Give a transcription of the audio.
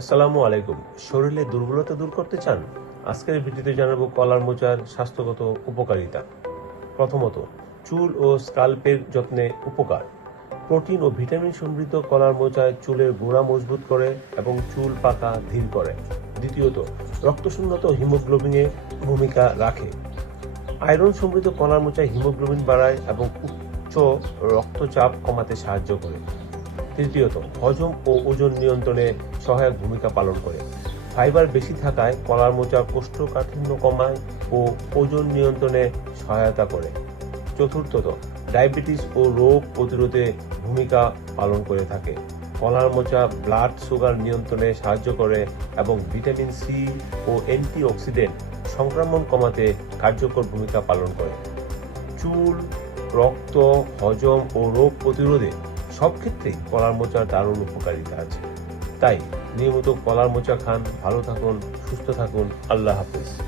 আসসালামু আলাইকুম। শরীরে দুর্বলতা দূর করতে চান? আজকের ভিডিওতে জানাব কলার মোচার স্বাস্থ্যগত উপকারিতা। প্রথমত, চুল ও স্কাল্পের যত্নে উপকার। প্রোটিন ও ভিটামিন সমৃদ্ধ কলার মোচায় চুলের গোড়া মজবুত করে এবং চুল পাকা ধীর করে। দ্বিতীয়ত, রক্তশূন্যতা হিমোগ্লোবিনে ভূমিকা রাখে। আয়রন সমৃদ্ধ কলার মোচায় হিমোগ্লোবিন বাড়ায় এবং উচ্চ রক্তচাপ কমাতে সাহায্য করে। তৃতীয়ত, হজম ও ওজন নিয়ন্ত্রণে সহায়ক ভূমিকা পালন করে। ফাইবার বেশি থাকায় কলার মোচা কোষ্ঠকাঠিন্য কমায় ও ওজন নিয়ন্ত্রণে সহায়তা করে। চতুর্থত, ডায়াবেটিস ও রোগ প্রতিরোধে ভূমিকা পালন করে থাকে। কলার মোচা ব্লাড সুগার নিয়ন্ত্রণে সাহায্য করে এবং ভিটামিন সি ও অ্যান্টিঅক্সিডেন্ট সংক্রমণ কমাতে কার্যকর ভূমিকা পালন করে। চুল, রক্ত, হজম ও রোগ প্রতিরোধে সব ক্ষেত্রেই কলার মোচার দারুণ উপকারিতা আছে। তাই নিয়মিত কলার মোচা খান, ভালো থাকুন, সুস্থ থাকুন, আল্লাহ হাফিজ।